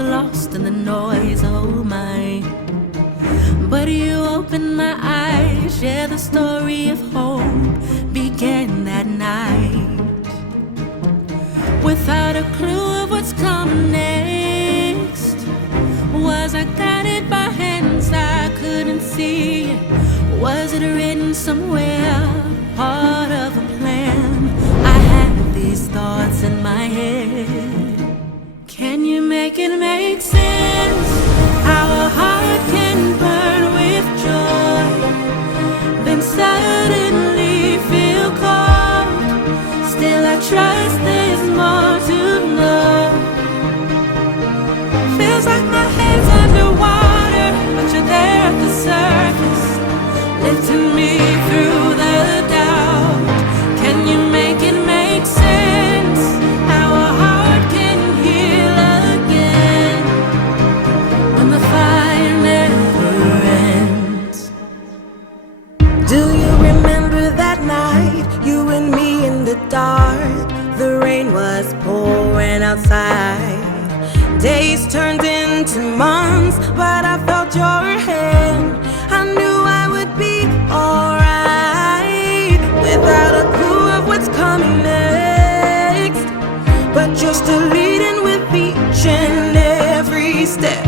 was lost in the noise, oh my. But you opened my eyes, yeah, the story of hope began that night. Without a clue of what's coming next, was I guided by hands I couldn't see? Was it written somewhere, part of a plan? I had these thoughts in my head. Can you make it make sense? How a heart can burn with joy, then suddenly feel cold. Still I trust there's more to know. Feels like my head's underwater, but you're there at the surface, lifting me through the doubt. Can you make it make sense? How a heart can heal again when the fire never ends. Do you remember that night, you and me in the dark? The rain was pouring outside. Days turned into months, but I felt your hand. I knew I would be alright, without a clue of what's coming next. But you're still leading with each and every step.